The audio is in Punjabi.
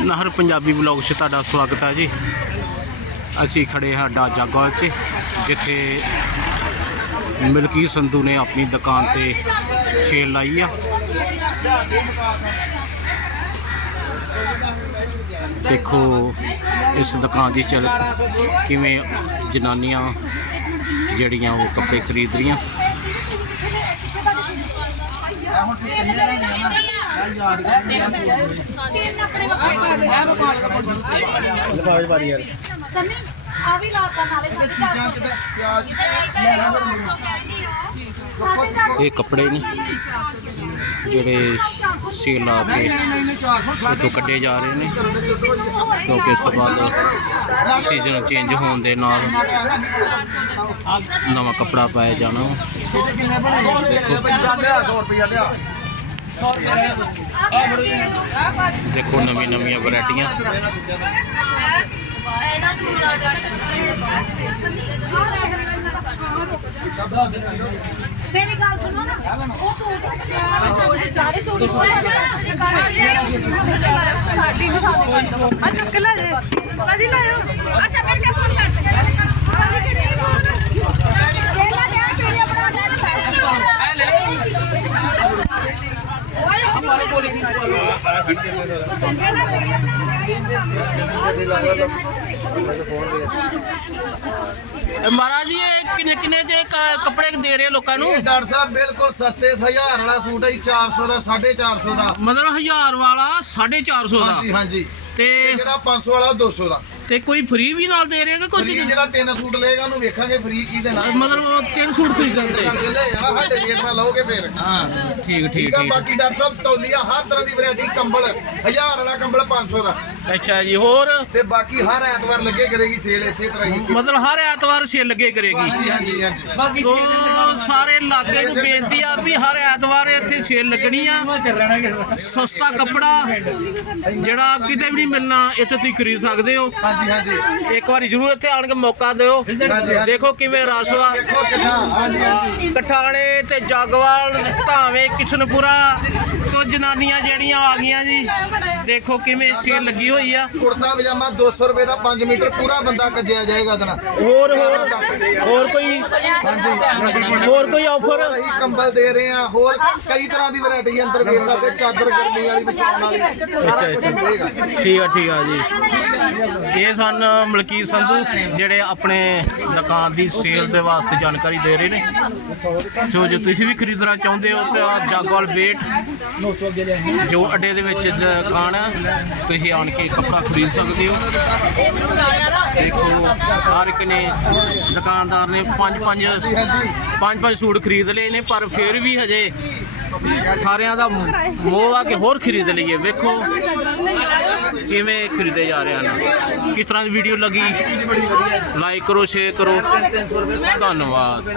ਨਹਿਰ ਪੰਜਾਬੀ ਬਲੌਗ 'ਚ ਤੁਹਾਡਾ ਸਵਾਗਤ ਹੈ ਜੀ। ਅਸੀਂ ਖੜੇ ਹਾਂ ਡਾ ਜਾਗੋਲ 'ਚ, ਜਿੱਥੇ ਮਿਲਕੀ ਸੰਧੂ ਨੇ ਆਪਣੀ ਦੁਕਾਨ ਤੇ ਸੇਲ ਲਾਈ ਆ। ਦੇਖੋ, ਇਸ ਦੁਕਾਨ ਦੀ ਚਲ ਕਿਵੇਂ ਜਨਾਨੀਆਂ ਜਿਹੜੀਆਂ ਉਹ ਕੱਪੜੇ ਖਰੀਦ ਰਹੀਆਂ। ਲਿਫਾਫੇ ਵਾਲੀ ਯਾਰ ਸੰਨੀ ਆ ਵੀ ਲਾਤਾ ਨਾਲੇ ਸਾਡੇ ਚਾਰ ਇਹ ਕੱਪੜੇ ਨੇ ਜਿਹੜੇ ਸੇਲ ਲਾ ਕੇ ਕੱਢੇ ਜਾ ਰਹੇ ਨੇ ਕਿਉਂਕਿ ਇਸ ਤੋਂ ਬਾਅਦ ਸੀਜ਼ਨ ਚੇਂਜ ਹੋਣ ਦੇ ਨਾਲ ਨਵਾਂ ਕੱਪੜਾ ਪਾਇਆ ਜਾਣਾ। ਦੇਖੋ। 100 ਰੁਪਇਆ ਲਿਆ ਦੇਖੋ ਨਵੀਂ ਨਵੀਆਂ ਵੈਰਾਈਟੀਆਂ। ਮੇਰੀ ਗੱਲ ਸੁਣੋ ਨਾ, ਉਹ ਤੂੰ ਸਾਰੇ ਸੂਟ ਆ। ਚੁੱਕ ਲੈ ਜੇ। ਕਦੀ ਲਾਇਓ ਅੱਛਾ ਮੇਰੇ ਕੇ ਫੋਨ ਕਰ ਪਹਿਲਾਂ ਦੇ ਆ ਵੀਡੀਓ ਬਣਾਉਣਾ ਮਹਾਰਾਜ ਜੀ ਇਹ ਕਿੰਨੇ ਕਿੰਨੇ ਦੇ ਕੱਪੜੇ ਦੇ ਰਹੇ ਲੋਕਾਂ ਨੂੰ? ਡਾਕਟਰ ਸਾਹਿਬ ਬਿਲਕੁਲ ਸਸਤੇ 1000 ਵਾਲਾ ਸੂਟ ਹੈ ਜੀ 400 ਦਾ 450 ਦਾ। ਮਤਲਬ 1000 ਵਾਲਾ 450 ਦਾ। ਹਾਂਜੀ ਹਾਂਜੀ। ਤੇ ਜਿਹੜਾ 500 ਵਾਲਾ ਉਹ 200 ਦਾ। ਤੇ ਕੋਈ ਫ੍ਰੀ ਵੀ ਨਾਲ ਦੇ ਰਹੇ ਕਿ ਕੁਝ ਫ੍ਰੀ ਜਿਹੜਾ ਤਿੰਨ ਸੂਟ ਲਏਗਾ ਉਹਨੂੰ ਵੇਖਾਂਗੇ ਫ੍ਰੀ ਕੀ ਦੇਣਾ। ਮਤਲਬ ਉਹ ਤਿੰਨ ਸੂਟ ਖਰੀਦਣ ਤੇ ਕਰਕੇ ਲੈ ਜਾਣਾ ਸਾਡੇ ਰੇਟ ਨਾਲ ਲਓਗੇ ਫਿਰ। ਹਾਂ ਠੀਕ ਠੀਕ ਠੀਕ ਆ ਠੀਕ। ਬਾਕੀ ਡਾਕਟਰ ਸਾਹਿਬ ਤੌਲੀਆ ਹਰ ਤਰ੍ਹਾਂ ਦੀ ਵੈਰਾਈਟੀ ਕੰਬਲ 1000 ਵਾਲਾ ਕੰਬਲ 500 ਦਾ। ਅੱਛਾ ਜੀ ਹੋਰ? ਤੇ ਬਾਕੀ ਹਰ ਐਤਵਾਰ ਲੱਗੇ ਕਰੇਗੀ ਸੇਲ ਇਸੇ ਤਰ੍ਹਾਂ ਹੀ। ਮਤਲਬ ਹਰ ਐਤਵਾਰ ਸੇਲ ਲੱਗੇ ਕਰੇਗੀ। ਹਾਂਜੀ ਹਾਂਜੀ ਹਾਂਜੀ। ਤੋ ਸਾਰੇ ਇਲਾਕੇ ਨੂੰ ਬੇਨਤੀ ਆ ਵੀ ਹਰ ਐਤਵਾਰ ਇੱਥੇ ਸੇਲ ਲੱਗਣੀ ਆ। ਸਸਤਾ ਕੱਪੜਾ ਜਿਹੜਾ ਕਿਤੇ ਵੀ ਨਹੀਂ ਮਿਲਣਾ ਇੱਥੇ ਤੁਸੀਂ ਖਰੀਦ ਸਕਦੇ ਹੋ। ਹਾਂਜੀ ਹਾਂਜੀ। ਇੱਕ ਵਾਰੀ ਜ਼ਰੂਰ ਇੱਥੇ ਆਣ ਕੇ ਮੌਕਾ ਦਿਓ। ਦੇਖੋ ਕਿਵੇਂ ਰਸ਼ ਹਾਂਜੀ। ਕਠਾਣੇ ਤੇ ਜਗਵਾਲ ਧਾਵੇਂ ਕਿਸ਼ਨਪੁਰਾ ਤੋਂ ਜਨਾਨੀਆਂ ਜਿਹੜੀਆਂ ਆ ਗਈਆਂ ਜੀ। ਦੇਖੋ ਕਿਵੇਂ ਸੇਲ ਲੱਗੀ ਹੋਈ ਆ। ਕੁੜਤਾ ਪਜਾਮਾ 200 ਰੁਪਏ ਦਾ 5 ਮੀਟਰ ਪੂਰਾ ਬੰਦਾ ਕੱਜਿਆ ਜਾਏਗਾ ਉਹਦੇ ਹੋਰ ਹੋਰ ਹੋਰ ਕੋਈ ਹਾਂਜੀ। ਹੋਰ ਕੋਈ ਆਫਰ ਅਸੀਂ ਕੰਬਲ ਦੇ ਰਹੇ ਆ ਹੋਰ ਕਈ ਤਰ੍ਹਾਂ ਦੀ ਵੈਰਾਈਟੀ ਅੰਦਰ ਵੇਖ ਸਕਦੇ ਚਾਦਰ ਗਰਮੀ ਵਾਲੀ ਵਿਛਾਉਣ ਵਾਲੀ। ਸਾਰਾ ਕੁਝ ਮਿਲੇਗਾ ਠੀਕ ਆ ਠੀਕ ਆ ਜੀ। ਇਹ ਸਨ ਮਲਕੀਤ ਸੰਧੂ ਜਿਹੜੇ ਆਪਣੇ ਦੁਕਾਨ ਦੀ ਸੇਲ ਦੇ ਵਾਸਤੇ ਜਾਣਕਾਰੀ ਦੇ ਰਹੇ ਨੇ। ਸੋ ਜੇ ਤੁਸੀਂ ਵੀ ਖਰੀਦਣਾ ਚਾਹੁੰਦੇ ਹੋ ਤਾਂ ਜਾਗਵਾਲ ਵੇਟ ਜੋ ਅੱਡੇ ਦੇ ਵਿੱਚ ਦੁਕਾਨ ਆ ਤੁਸੀਂ ਆਣ ਕੇ ਕੱਪੜਾ ਖਰੀਦ ਸਕਦੇ ਹੋ। ਦੇਖੋ, ਹਰ ਇੱਕ ਨੇ ਦੁਕਾਨਦਾਰ ਨੇ ਪੰਜ ਪੰਜ ਪੰਜ ਪੰਜ ਸੂਟ ਖਰੀਦ ਲਏ ਨੇ, ਪਰ ਫਿਰ ਵੀ ਹਜੇ ਸਾਰਿਆਂ ਦਾ ਮੋਹ ਆ ਕੇ ਹੋਰ ਖਰੀਦ ਲਈਏ। ਵੇਖੋ ਕਿਵੇਂ ਖਰੀਦੇ ਜਾ ਰਹੇ ਹਨ। ਕਿਸ ਤਰ੍ਹਾਂ ਦੀ ਵੀਡੀਓ ਲੱਗੀ? ਲਾਈਕ ਕਰੋ ਸ਼ੇਅਰ ਕਰੋ। ਧੰਨਵਾਦ।